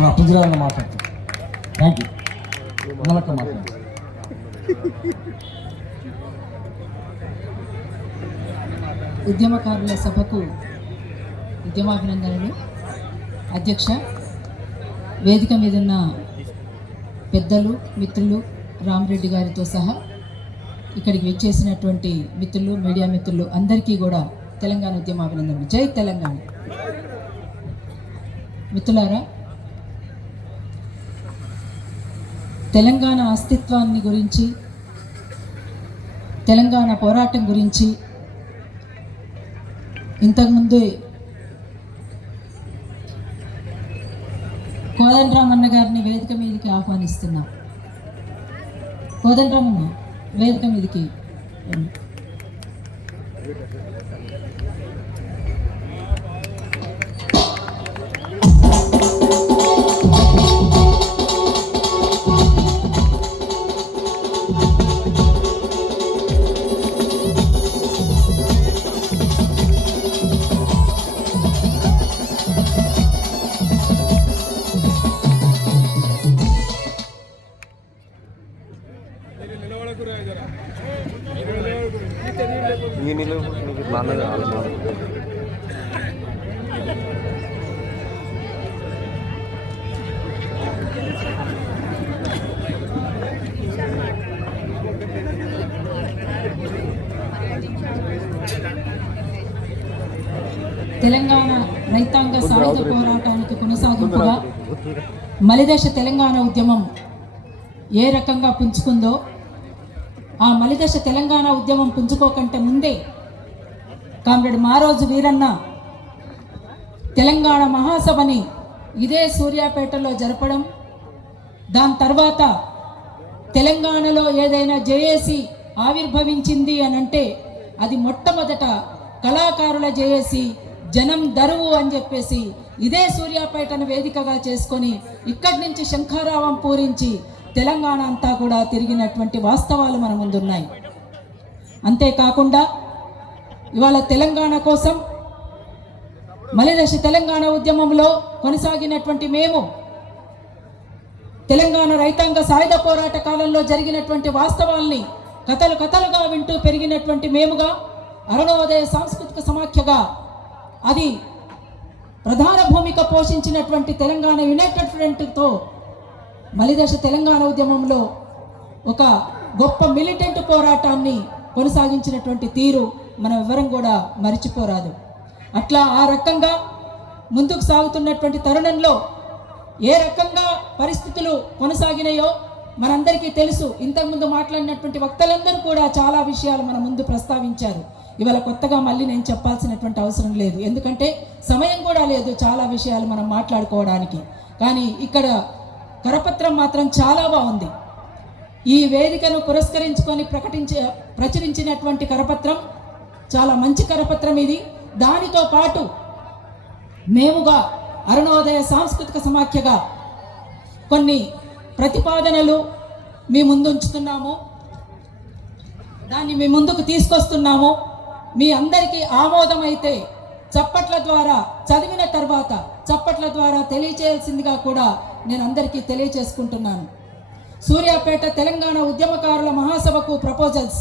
మన పుంజరాలను మాట్లాడుతాం. Thank you. మనకు మాట్లాడు. ఉద్యమకారుల సభకు ఉద్యమాభినందనలు. అధ్యక్ష, వేదిక మీదున్న పెద్దలు, మిత్రులు, రామరెడ్డి గారితో సహా ఇక్కడికి వచ్చేసినటువంటి మిత్రులు, మీడియా మిత్రులు అందరికీ కూడా తెలంగాణ ఉద్యమాభినందనలు. జై తెలంగాణ. మిత్రులారా, తెలంగాణ అస్తిత్వాన్ని గురించి, తెలంగాణ పోరాటం గురించి ఇంతకుముందు కోదండరామన్న గారిని వేదిక మీదకి ఆహ్వానిస్తున్నా. కోదండరామన్న వేదిక మీదకి. తెలంగాణ రైతాంగ సాయుధ పోరాటానికి కొనసాగింపుగా మలిదశ తెలంగాణ ఉద్యమం ఏ రకంగా పుంజుకుందో, ఆ మలిదశ తెలంగాణ ఉద్యమం పుంజుకోకంటే ముందే కామ్రేడ్ మారోజు వీరన్న తెలంగాణ మహాసభని ఇదే సూర్యాపేటలో జరపడం, దాని తర్వాత తెలంగాణలో ఏదైనా జేఏసీ ఆవిర్భవించింది అని అంటే అది మొట్టమొదట కళాకారుల జేఏసీ, జనం దరువు అని చెప్పేసి ఇదే సూర్యాపేటను వేదికగా చేసుకొని ఇక్కడి నుంచి శంఖారావం పూరించి తెలంగాణ అంతా కూడా తిరిగినటువంటి వాస్తవాలు మన ముందున్నాయి. అంతేకాకుండా ఇవాళ తెలంగాణ కోసం మలిదశ తెలంగాణ ఉద్యమంలో కొనసాగినటువంటి మేము, తెలంగాణ రైతాంగ సాయుధ పోరాట కాలంలో జరిగినటువంటి వాస్తవాల్ని కథలు కథలుగా వింటూ పెరిగినటువంటి మేముగా, అరుణోదయ సాంస్కృతిక సమాఖ్యగా అది ప్రధాన భూమిక పోషించినటువంటి తెలంగాణ యునైటెడ్ ఫ్రంట్తో మలిదశ తెలంగాణ ఉద్యమంలో ఒక గొప్ప మిలిటెంట్ పోరాటాన్ని కొనసాగించినటువంటి తీరు మన వివరం కూడా మరిచిపోరాదు. అట్లా ఆ రకంగా ముందుకు సాగుతున్నటువంటి తరుణంలో ఏ రకంగా పరిస్థితులు కొనసాగినాయో మనందరికీ తెలుసు. ఇంతకుముందు మాట్లాడినటువంటి వక్తలందరూ కూడా చాలా విషయాలు మన ముందు ప్రస్తావించారు. ఇవాళ కొత్తగా మళ్ళీ నేను చెప్పాల్సినటువంటి అవసరం లేదు, ఎందుకంటే సమయం కూడా లేదు చాలా విషయాలు మనం మాట్లాడుకోవడానికి. కానీ ఇక్కడ కరపత్రం మాత్రం చాలా బాగుంది. ఈ వేదికను పురస్కరించుకొని ప్రచురించినటువంటి కరపత్రం చాలా మంచి కరపత్రం ఇది. దానితో పాటు మేముగా అరుణోదయ సాంస్కృతిక సమాఖ్యగా కొన్ని ప్రతిపాదనలు మీ ముందు ఉంచుతున్నాము, దాన్ని మీ ముందుకు తీసుకొస్తున్నాము. మీ అందరికీ ఆమోదమైతే చప్పట్ల ద్వారా, చదివిన తర్వాత చప్పట్ల ద్వారా తెలియచేయాల్సిందిగా కూడా నేను అందరికీ తెలియచేసుకుంటున్నాను. సూర్యాపేట తెలంగాణ ఉద్యమకారుల మహాసభకు ప్రపోజల్స్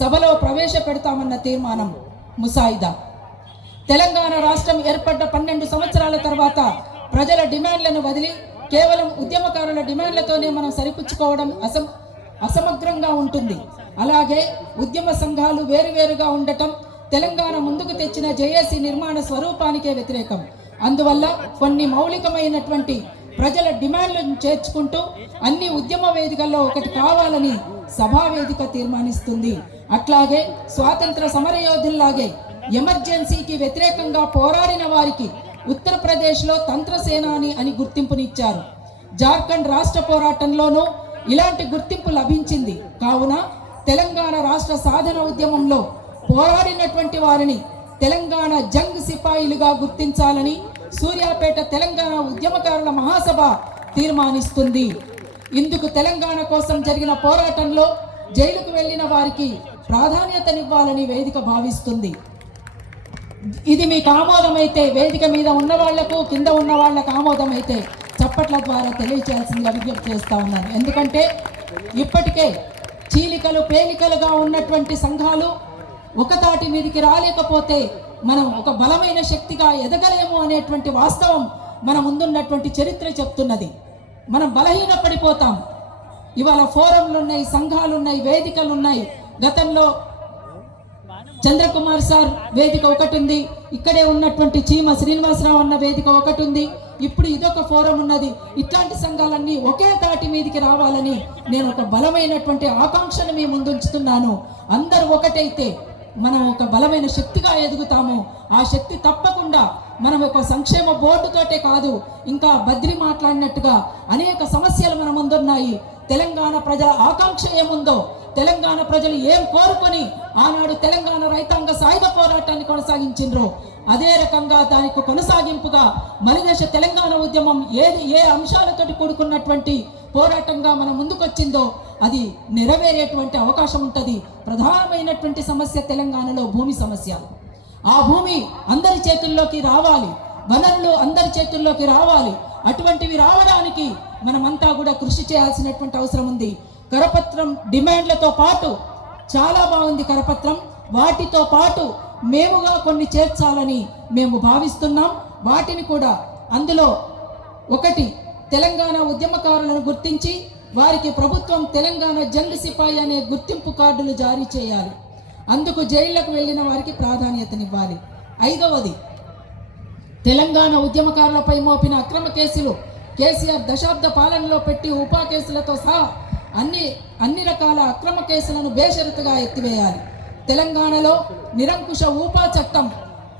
సభలో ప్రవేశపెడతామన్న తీర్మానం ముసాయిదా. తెలంగాణ రాష్ట్రం ఏర్పడ్డ 12 సంవత్సరాల తర్వాత ప్రజల డిమాండ్లను వదిలి కేవలం ఉద్యమకారుల డిమాండ్లతోనే మనం సరిపుచ్చుకోవడం అసమగ్రంగా ఉంటుంది. అలాగే ఉద్యమ సంఘాలు వేరువేరుగా ఉండటం తెలంగాణ ముందుకు తెచ్చిన జేఏసీ నిర్మాణ స్వరూపానికే వ్యతిరేకం. అందువల్ల కొన్ని మౌలికమైనటువంటి ప్రజల డిమాండ్లను చేర్చుకుంటూ అన్ని ఉద్యమ వేదికల్లో ఒకటి కావాలని సభావేదిక తీర్మానిస్తుంది. అట్లాగే స్వాతంత్ర సమరయోధుల్లాగే ఎమర్జెన్సీకి వ్యతిరేకంగా పోరాడిన వారికి ఉత్తరప్రదేశ్లో తంత్రసేనాని అని గుర్తింపునిచ్చారు. జార్ఖండ్ రాష్ట్ర పోరాటంలోనూ ఇలాంటి గుర్తింపు లభించింది. కావున తెలంగాణ రాష్ట్ర సాధన ఉద్యమంలో పోరాడినటువంటి వారిని తెలంగాణ జంగ్ సిపాయిలుగా గుర్తించాలని సూర్యాపేట తెలంగాణ ఉద్యమకారుల మహాసభ తీర్మానిస్తుంది. ఇందుకు తెలంగాణ కోసం జరిగిన పోరాటంలో జైలుకు వెళ్లిన వారికి ప్రాధాన్యతనివ్వాలని వేదిక భావిస్తుంది. ఇది మీకు ఆమోదమైతే, వేదిక మీద ఉన్న వాళ్లకు కింద ఉన్న వాళ్లకు ఆమోదమైతే చప్పట్ల ద్వారా తెలియచేయాల్సిందిగా విజ్ఞప్తి చేస్తా ఉన్నాను. ఎందుకంటే ఇప్పటికే చీలికలు పేలికలుగా ఉన్నటువంటి సంఘాలు ఒకతాటి మీదికి రాలేకపోతే మనం ఒక బలమైన శక్తిగా ఎదగలేము అనేటువంటి వాస్తవం మన ముందున్నటువంటి చరిత్ర చెప్తున్నది. మనం బలహీన పడిపోతాం. ఇవాళ ఫోరంలు ఉన్నాయి, సంఘాలు ఉన్నాయి, వేదికలు ఉన్నాయి. గతంలో చంద్రకుమార్ సార్ వేదిక ఒకటి ఉంది, ఇక్కడే ఉన్నటువంటి చీమ శ్రీనివాసరావు అన్న వేదిక ఒకటి ఉంది, ఇప్పుడు ఇదొక ఫోరం ఉన్నది. ఇట్లాంటి సంఘాలన్నీ ఒకే తాటి మీదికి రావాలని నేను ఒక బలమైనటువంటి ఆకాంక్షను మీ ముందుంచుతున్నాను. అందరూ ఒకటైతే మనం ఒక బలమైన శక్తిగా ఎదుగుతాము. ఆ శక్తి తప్పకుండా మనం ఒక సంక్షేమ బోర్డుతోటే కాదు, ఇంకా బద్రి మాట్లాడినట్టుగా అనేక సమస్యలు మన ముందున్నాయి. తెలంగాణ ప్రజల ఆకాంక్ష ఏముందో, తెలంగాణ ప్రజలు ఏం కోరుకొని ఆనాడు తెలంగాణ రైతాంగ సాయుధ పోరాటాన్ని కొనసాగించిండ్రో అదే రకంగా దానికి కొనసాగింపుగా మలిదశ తెలంగాణ ఉద్యమం ఏ అంశాలతోటి కూడుకున్నటువంటి పోరాటంగా మన ముందుకొచ్చిందో అది నెరవేరేటువంటి అవకాశం ఉంటుంది. ప్రధానమైనటువంటి సమస్య తెలంగాణలో భూమి సమస్య. ఆ భూమి అందరి చేతుల్లోకి రావాలి, వనరులు అందరి చేతుల్లోకి రావాలి. అటువంటివి రావడానికి మనమంతా కూడా కృషి చేయాల్సినటువంటి అవసరం ఉంది. కరపత్రం డిమాండ్లతో పాటు చాలా బాగుంది కరపత్రం, వాటితో పాటు మేముగా కొన్ని చేర్చాలని మేము భావిస్తున్నాం. వాటిని కూడా అందులో ఒకటి, తెలంగాణ ఉద్యమకారులను గుర్తించి వారికి ప్రభుత్వం తెలంగాణ జంగ్ సిపాయి అనే గుర్తింపు కార్డులు జారీ చేయాలి. అందుకు జైళ్లకు వెళ్ళిన వారికి ప్రాధాన్యతనివ్వాలి. 5వది, తెలంగాణ ఉద్యమకారులపై మోపిన అక్రమ కేసులు కేసీఆర్ దశాబ్ద పాలనలో పెట్టి ఉపా కేసులతో సహా అన్ని రకాల అక్రమ కేసులను బేషరతుగా ఎత్తివేయాలి. తెలంగాణలో నిరంకుశ ఊపా చట్టం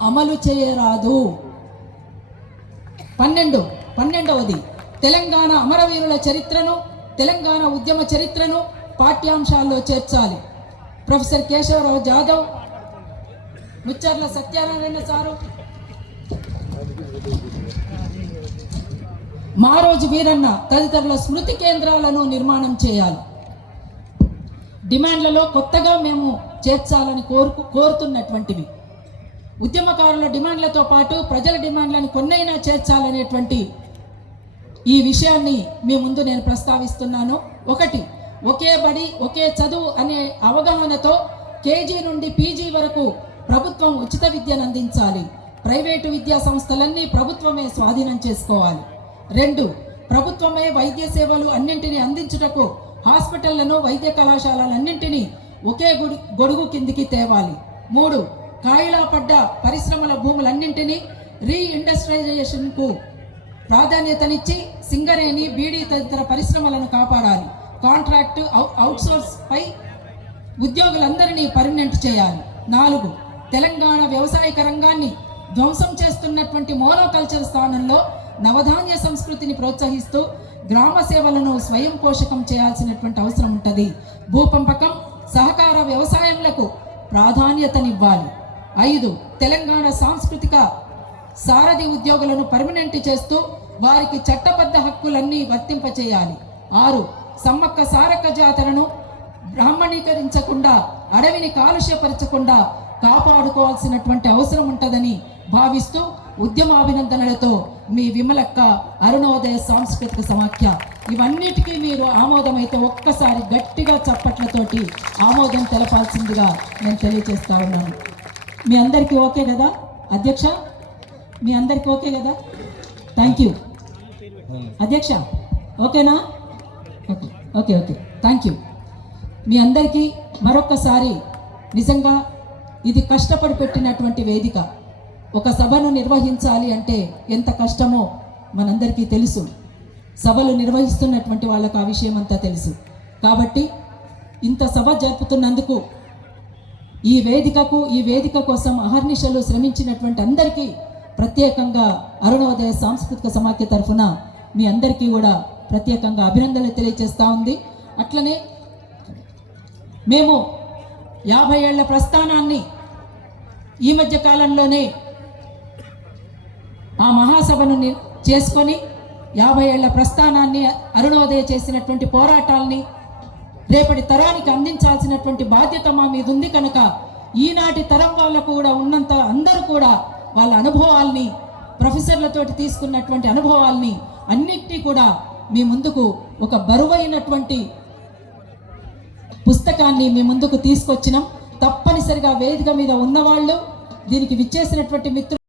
అమలు చేయరాదు. 12వది, తెలంగాణ అమరవీరుల చరిత్రను, తెలంగాణ ఉద్యమ చరిత్రను పాఠ్యాంశాల్లో చేర్చాలి. ప్రొఫెసర్ కేశవరావు జాదవ్, ముచ్చర్ల సత్యనారాయణ సారు, మారోజు వీరన్న తదితరుల స్మృతి కేంద్రాలను నిర్మాణం చేయాలి. డిమాండ్లలో కొత్తగా మేము చేర్చాలని కోరుతున్నటువంటివి ఉద్యమకారుల డిమాండ్లతో పాటు ప్రజల డిమాండ్లను కొన్నైనా చేర్చాలనేటువంటి ఈ విషయాన్ని మీ ముందు నేను ప్రస్తావిస్తున్నాను. 1, ఒకే బడి ఒకే చదువు అనే అవగాహనతో కేజీ నుండి పీజీ వరకు ప్రభుత్వం ఉచిత విద్యను అందించాలి. ప్రైవేటు విద్యా సంస్థలన్నీ ప్రభుత్వమే స్వాధీనం చేసుకోవాలి. 2, ప్రభుత్వమే వైద్య సేవలు అన్నింటినీ అందించుటకు హాస్పిటళ్లను, వైద్య కళాశాలలన్నింటినీ ఒకే గొడుగు కిందికి తేవాలి. 3, కాయిలా పడ్డ పరిశ్రమల భూములన్నింటినీ రీఇండస్ట్రియలైజేషన్కు ప్రాధాన్యతనిచ్చి సింగరేణి, బీడీ తదితర పరిశ్రమలను కాపాడాలి. కాంట్రాక్టు, అవుట్సోర్స్ పై ఉద్యోగులందరినీ పర్మనెంట్ చేయాలి. 4, తెలంగాణ వ్యవసాయక రంగాన్ని ధ్వంసం చేస్తున్నటువంటి మోనోకల్చర్ స్థానంలో నవధాన్య సంస్కృతిని ప్రోత్సహిస్తూ గ్రామ సేవలను స్వయం పోషకం చేయాల్సినటువంటి అవసరం ఉంటుంది. భూపంపకం, సహకార వ్యవసాయంలకు ప్రాధాన్యతనివ్వాలి. 5, తెలంగాణ సాంస్కృతిక సారథి ఉద్యోగులను పర్మనెంట్ చేస్తూ వారికి చట్టబద్ధ హక్కులన్నీ వర్తింపచేయాలి. 6, సమ్మక్క సారక్క జాతరను బ్రాహ్మణీకరించకుండా, అడవిని కాలుష్యపరచకుండా కాపాడుకోవాల్సినటువంటి అవసరం ఉంటుందని భావిస్తూ ఉద్యమాభినందనలతో మీ విమలక్క, అరుణోదయ సాంస్కృతిక సమాఖ్య. ఇవన్నిటికీ మీరు ఆమోదమైతే ఒక్కసారి గట్టిగా చప్పట్లతోటి ఆమోదం తెలపాల్సిందిగా నేను తెలియజేస్తా ఉన్నాను. మీ అందరికీ ఓకే కదా అధ్యక్ష? మీ అందరికీ ఓకే కదా? థ్యాంక్ యూ అధ్యక్ష. ఓకేనా? ఓకే. Thank you. మీ అందరికీ మరొక్కసారి నిజంగా ఇది కష్టపడి పెట్టినటువంటి వేదిక. ఒక సభను నిర్వహించాలి అంటే ఎంత కష్టమో మనందరికీ తెలుసు. సభలు నిర్వహిస్తున్నటువంటి వాళ్ళకు ఆ విషయం అంతా తెలుసు. కాబట్టి ఇంత సభ జరుపుతున్నందుకు ఈ వేదిక కోసం అహర్నిశలు శ్రమించినటువంటి అందరికీ ప్రత్యేకంగా అరుణోదయ సాంస్కృతిక సమాఖ్య తరఫున మీ అందరికీ కూడా ప్రత్యేకంగా అభినందనలు తెలియజేస్తూ ఉంది. అట్లనే మేము 50 ఏళ్ల ప్రస్థానాన్ని ఈ మధ్య కాలంలోనే ఆ మహాసభను చేసుకొని 50 ఏళ్ల ప్రస్థానాన్ని, అరుణోదయ చేసినటువంటి పోరాటాల్ని రేపటి తరానికి అందించాల్సినటువంటి బాధ్యత మా మీద ఉంది. కనుక ఈనాటి తరం వాళ్ళకు కూడా ఉన్నంత అందరూ కూడా వాళ్ళ అనుభవాల్ని, ప్రొఫెసర్లతోటి తీసుకున్నటువంటి అనుభవాల్ని అన్నిటినీ కూడా మీ ముందుకు ఒక బరువైనటువంటి పుస్తకాన్ని మీ ముందుకు తీసుకొచ్చినాం. తప్పనిసరిగా వేదిక మీద ఉన్నవాళ్ళు, దీనికి విచ్చేసినటువంటి మిత్రులు